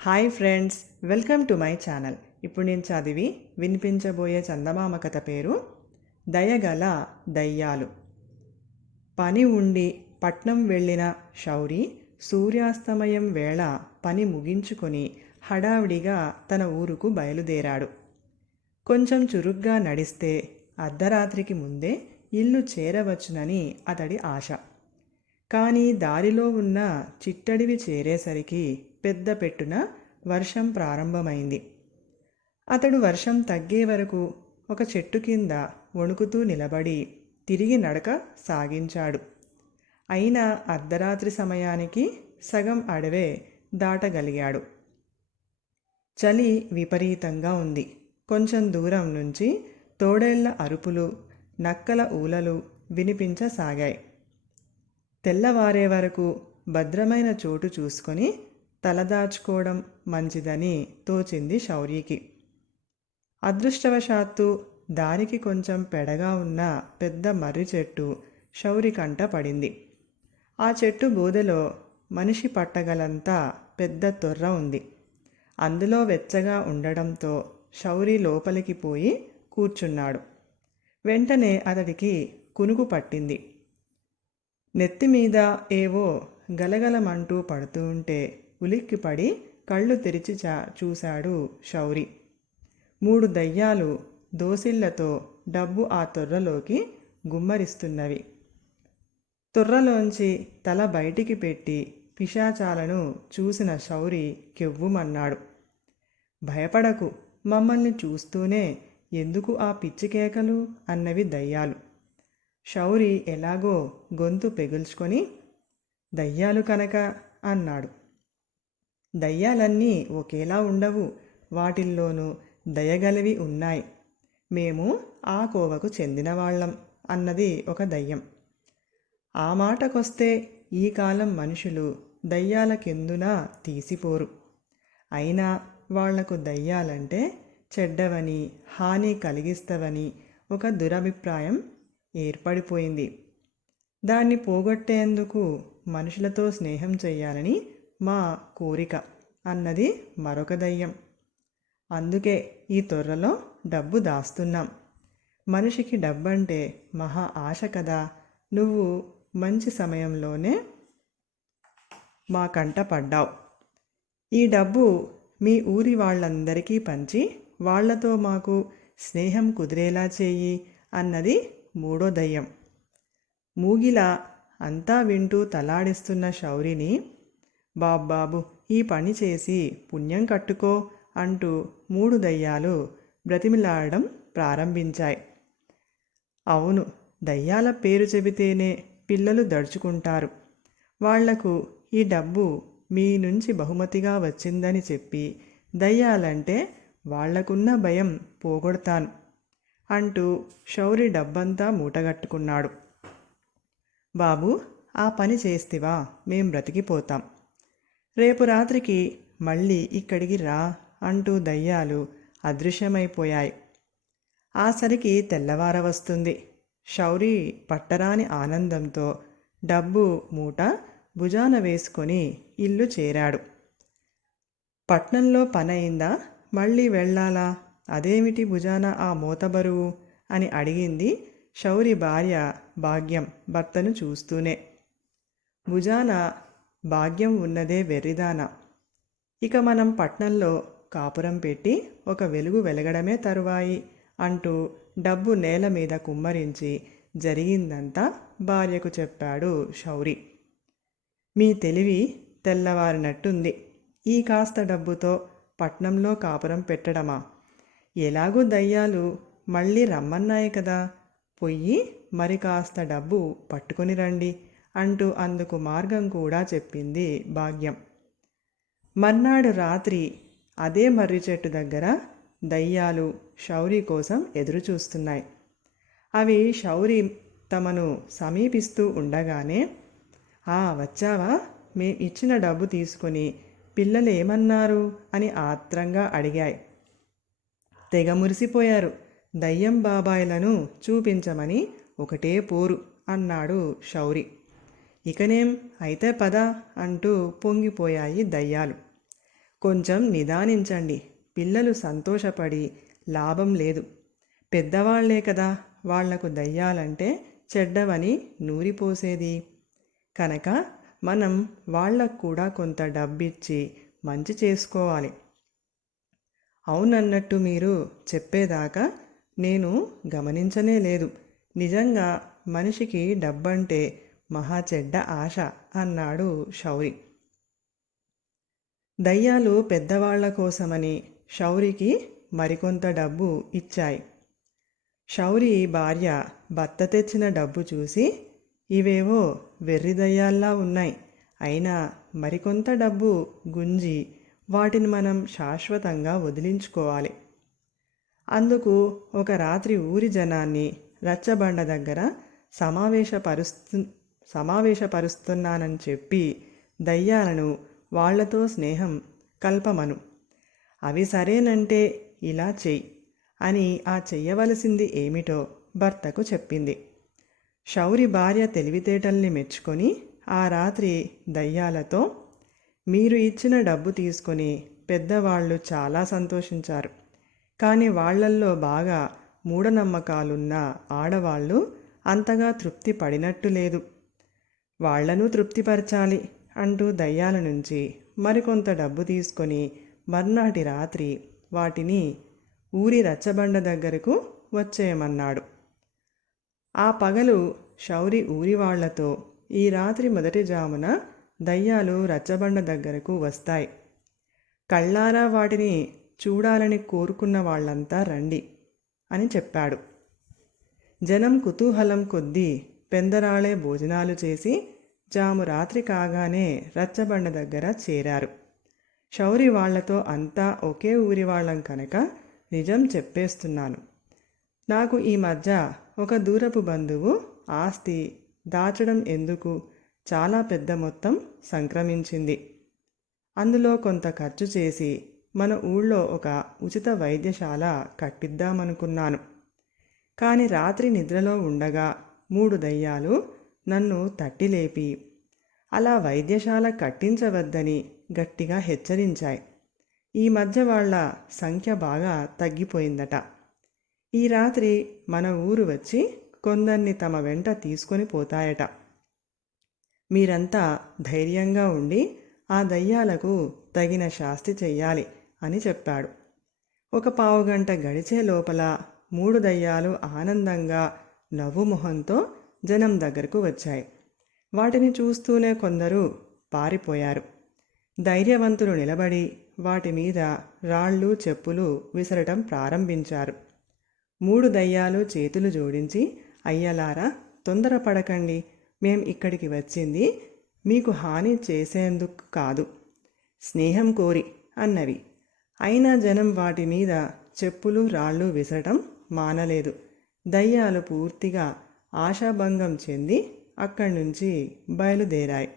Hi friends welcome to my channel. ఇప్పుడు నేను చదివి వినిపించబోయే చందమామ కథ పేరు దయగల దయ్యాలు. పని ఉండి పట్నం వెళ్ళిన శౌరి సూర్యాస్తమయం వేళ పని ముగించుకొని హడావిడిగా తన ఊరుకు బయలుదేరాడు. కొంచెం చురుగ్గా నడిస్తే అర్ధరాత్రికి ముందే ఇల్లు చేరవచ్చునని అతడి ఆశ. కానీ దారిలో ఉన్న చిట్టడివి చేరేసరికి పెద్ద పెట్టున వర్షం ప్రారంభమైంది. అతడు వర్షం తగ్గే వరకు ఒక చెట్టు కింద వణుకుతూ నిలబడి తిరిగి నడక సాగించాడు. అయినా అర్ధరాత్రి సమయానికి సగం అడవే దాటగలిగాడు. చలి విపరీతంగా ఉంది. కొంచెం దూరం నుంచి తోడేళ్ళ అరుపులు నక్కల ఊలలు వినిపించసాగాయి. తెల్లవారే వరకు భద్రమైన చోటు చూసుకొని తలదాచుకోవడం మంచిదని తోచింది శౌర్యకి. అదృష్టవశాత్తు దారికి కొంచెం పెడగా ఉన్న పెద్ద మర్రి చెట్టు శౌరి కంట పడింది. ఆ చెట్టు బూదలో మనిషి పట్టగలంత పెద్ద తొర్ర ఉంది. అందులో వెచ్చగా ఉండడంతో శౌరి లోపలికి పోయి కూర్చున్నాడు. వెంటనే అతడికి కునుకు పట్టింది. నెత్తి మీద ఏవో గలగలమంటూ పడుతూ ఉంటే ఉలిక్కిపడి కళ్ళు తెరిచి చా చూశాడు శౌరి. మూడు దయ్యాలు దోసిళ్ళతో డబ్బు ఆ తొర్రలోకి గుమ్మరిస్తున్నవి. తొర్రలోంచి తల బయటికి పెట్టి పిశాచాలను చూసిన శౌరి కెవ్వుమన్నాడు. భయపడకు మమ్మల్ని చూస్తూనే ఎందుకు ఆ పిచ్చికేకలు అన్నవి దయ్యాలు. శౌరి ఎలాగో గొంతు పెగుల్చుకొని దయ్యాలు కనుక అన్నాడు. దయ్యాలన్నీ ఒకేలా ఉండవు. వాటిల్లోనూ దయగలివి ఉన్నాయి. మేము ఆ కోవకు చెందినవాళ్ళం అన్నది ఒక దయ్యం. ఆ మాటకొస్తే ఈ కాలం మనుషులు దయ్యాల కిందున తీసిపోరు. అయినా వాళ్ళకు దయ్యాలంటే చెడ్డవని హాని కలిగిస్తవని ఒక దురభిప్రాయం ఏర్పడిపోయింది. దాన్ని పోగొట్టేందుకు మనుషులతో స్నేహం చేయాలని మా కోరిక అన్నది మరొక దయ్యం. అందుకే ఈ తొర్రలో డబ్బు దాస్తున్నాం. మనిషికి డబ్బంటే మహా ఆశ కదా. నువ్వు మంచి సమయంలోనే మా కంట పడ్డావు. ఈ డబ్బు మీ ఊరి వాళ్ళందరికీ పంచి వాళ్ళతో మాకు స్నేహం కుదిరేలా చేయి అన్నది మూడో దయ్యం. మూగిలా అంతా వింటూ తలాడిస్తున్న శౌరిని బాబ్బాబు ఈ పని చేసి పుణ్యం కట్టుకో అంటూ మూడు దయ్యాలు బ్రతిమిలాడడం ప్రారంభించాయి. అవును దయ్యాల పేరు చెబితేనే పిల్లలు దడుచుకుంటారు. వాళ్ళకు ఈ డబ్బు మీ నుంచి బహుమతిగా వచ్చిందని చెప్పి దయ్యాలంటే వాళ్ళకున్న భయం పోగొడతాను అంటూ శౌరి డబ్బంతా మూటగట్టుకున్నాడు. బాబు ఆ పని చేస్తివా మేం బ్రతికిపోతాం. రేపు రాత్రికి మళ్ళీ ఇక్కడికి రా అంటూ దయ్యాలు అదృశ్యమైపోయాయి. ఆసరికి తెల్లవార వస్తుంది శౌరి పట్టరాని ఆనందంతో డబ్బు మూట భుజాన వేసుకొని ఇల్లు చేరాడు. పట్నంలో పనయిందా? మళ్ళీ వెళ్ళాలా? అదేమిటి భుజాన ఆ మూతబరువు అని అడిగింది శౌరి భార్య భాగ్యం భర్తను చూస్తూనే. భుజాన భాగ్యం ఉన్నదే వెర్రిదాన. ఇక మనం పట్నంలో కాపురం పెట్టి ఒక వెలుగు వెలగడమే తరువాయి అంటూ డబ్బు నేల మీద కుమ్మరించి జరిగిందంతా భార్యకు చెప్పాడు శౌరి. మీ తెలివి తెల్లవారినట్టుంది. ఈ కాస్త డబ్బుతో పట్నంలో కాపురం పెట్టడమా? ఎలాగూ దయ్యాలు మళ్ళీ రమ్మన్నాయి కదా. పొయ్యి మరి కాస్త డబ్బు పట్టుకొని రండి. అంటూ అందుకు మార్గం కూడా చెప్పింది భాగ్యం. మర్నాడు రాత్రి అదే మర్రి చెట్టు దగ్గర దయ్యాలు శౌరి కోసం ఎదురుచూస్తున్నాయి. అవి శౌరి తమను సమీపిస్తూ ఉండగానే ఆ వచ్చావా? మేం ఇచ్చిన డబ్బు తీసుకొని పిల్లలు ఏమన్నారు అని ఆత్రంగా అడిగాయి. తెగ మురిసిపోయారు. దయ్యం బాబాయిలను చూపించమని ఒకటే పోరు అన్నాడు శౌరి. ఇకనేం అయితే పద అంటూ పొంగిపోయాయి దయ్యాలు. కొంచెం నిదానించండి. పిల్లలు సంతోషపడి లాభం లేదు. పెద్దవాళ్ళే కదా వాళ్ళకు దయ్యాలంటే చెడ్డవని నూరిపోసేది. కనుక మనం వాళ్ళకు కూడా కొంత డబ్బిచ్చి మంచి చేసుకోవాలి. అవునన్నట్టు మీరు చెప్పేదాకా నేను గమనించనే లేదు. నిజంగా మనిషికి డబ్బంటే మహా చెడ్డ ఆశ అన్నాడు శౌరి. దయ్యాలు పెద్దవాళ్ళ కోసమని శౌరికి మరికొంత డబ్బు ఇచ్చాయి. శౌరి భార్య భర్త తెచ్చిన డబ్బు చూసి ఇవేవో వెర్రి దయ్యాల్లా ఉన్నాయి. అయినా మరికొంత డబ్బు గుంజి వాటిని మనం శాశ్వతంగా వదిలించుకోవాలి. అందుకు ఒక రాత్రి ఊరి జనాన్ని రచ్చబండ దగ్గర సమావేశపరుస్తు సమావేశపరుస్తున్నానని చెప్పి దయ్యాలను వాళ్ళతో స్నేహం కల్పమను. అవి సరేనంటే ఇలా చెయ్యి అని ఆ చెయ్యవలసింది ఏమిటో భర్తకు చెప్పింది. శౌరి భార్య తెలివితేటల్ని మెచ్చుకొని ఆ రాత్రి దయ్యాలతో మీరు ఇచ్చిన డబ్బు తీసుకొని పెద్దవాళ్ళు చాలా సంతోషించారు. కానీ వాళ్ళల్లో బాగా మూఢనమ్మకాలున్న ఆడవాళ్ళు అంతగా తృప్తి పడినట్టు లేదు. వాళ్ళను తృప్తిపరచాలి అంటూ దయ్యాల నుంచి మరికొంత డబ్బు తీసుకొని మర్నాటి రాత్రి వాటిని ఊరి రచ్చబండ దగ్గరకు వచ్చేయమన్నాడు. ఆ పగలు శౌరి ఊరి వాళ్ళతో ఈ రాత్రి మొదటి జామున దయ్యాలు రచ్చబండ దగ్గరకు వస్తాయి. కళ్ళారా వాటిని చూడాలని కోరుకున్న వాళ్ళంతా రండి అని చెప్పాడు. జనం కుతూహలం కొద్దీ పెందరాళే భోజనాలు చేసి జాము రాత్రి కాగానే రచ్చబండ దగ్గర చేరారు. శౌరి వాళ్ళతో అంతా ఒకే ఊరి వాళ్ళం కనుక నిజం చెప్పేస్తున్నాను. నాకు ఈ మధ్య ఒక దూరపు బంధువు ఆస్తి దాచడం ఎందుకు? చాలా పెద్ద మొత్తం సంక్రమించింది. అందులో కొంత ఖర్చు చేసి మన ఊళ్ళో ఒక ఉచిత వైద్యశాల కట్టిద్దామనుకున్నాను. కానీ రాత్రి నిద్రలో ఉండగా మూడు దయ్యాలు నన్ను తట్టిలేపి అలా వైద్యశాల కట్టించవద్దని గట్టిగా హెచ్చరించాయి. ఈ మధ్య వాళ్ళ సంఖ్య బాగా తగ్గిపోయిందట. ఈ రాత్రి మన ఊరు వచ్చి కొందరిని తమ వెంట తీసుకొని పోతాయట. మీరంతా ధైర్యంగా ఉండి ఆ దయ్యాలకు తగిన శాస్తి చెయ్యాలి అని చెప్పాడు. ఒక పావుగంట గడిచే లోపల మూడు దయ్యాలు ఆనందంగా నవ్వు మొహంతో జనం దగ్గరకు వచ్చాయి. వాటిని చూస్తూనే కొందరు పారిపోయారు. ధైర్యవంతులు నిలబడి వాటి మీద రాళ్ళు చెప్పులు విసరటం ప్రారంభించారు. మూడు దయ్యాలు చేతులు జోడించి అయ్యలారా తొందరపడకండి. మేం ఇక్కడికి వచ్చింది మీకు హాని చేసేందుకు కాదు. స్నేహం కోరి అన్నవి. అయినా జనం వాటి మీద చెప్పులు రాళ్ళు విసరటం మానలేదు. దయ్యాలు పూర్తిగా ఆశాభంగం చెంది అక్కడి నుంచి బయలుదేరాయి.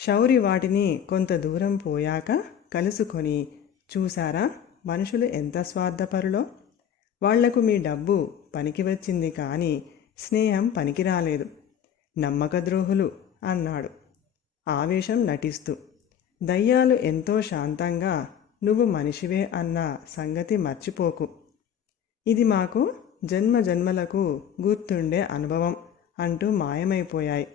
శౌరి వాటిని కొంత దూరం పోయాక కలుసుకొని చూసారా మనుషులు ఎంత స్వార్థపరులో? వాళ్ళకు మీ డబ్బు పనికి వచ్చింది కానీ స్నేహం పనికి రాలేదు. నమ్మక ద్రోహులు అన్నాడు. ఆవేశం నటిస్తూ దయ్యాలు ఎంతో శాంతంగా నువ్వు మనిషివే అన్న సంగతి మర్చిపోకు. ఇది మాకు జన్మ జన్మలకు గుర్తుండే అనుభవం అంటూ మాయమైపోయాయి.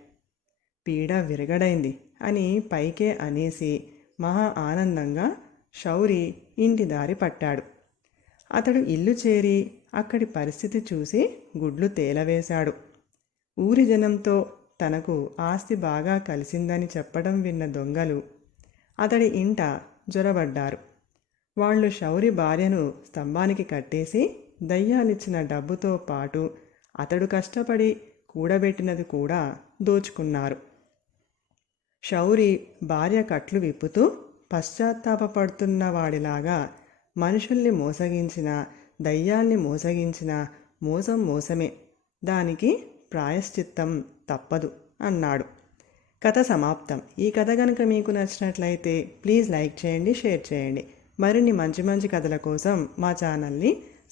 పీడ విరగడైంది అని పైకే అనేసి మహా ఆనందంగా శౌరి ఇంటి దారి పట్టాడు. అతడు ఇల్లు చేరి అక్కడి పరిస్థితి చూసి గుడ్లు తేలవేశాడు. ఊరి జనంతో తనకు ఆస్తి బాగా కలిసిందని చెప్పడం విన్న దొంగలు అతడి ఇంట జ్వరబడ్డారు వాళ్ళు శౌరి భార్యను స్తంభానికి కట్టేసి దయ్యాలిచ్చిన డబ్బుతో పాటు అతడు కష్టపడి కూడబెట్టినది కూడా దోచుకున్నారు. శౌరి భార్య కట్లు విప్పుతూ పశ్చాత్తాపడుతున్న వాడిలాగా మనుషుల్ని మోసగించిన దయ్యాల్ని మోసగించిన మోసం మోసమే. దానికి ప్రాయశ్చిత్తం తప్పదు అన్నాడు. కథ సమాప్తం. ఈ కథ కనుక మీకు నచ్చినట్లయితే ప్లీజ్ లైక్ చేయండి షేర్ చేయండి. మరిన్ని మంచి మంచి కథల కోసం మా ఛానల్ని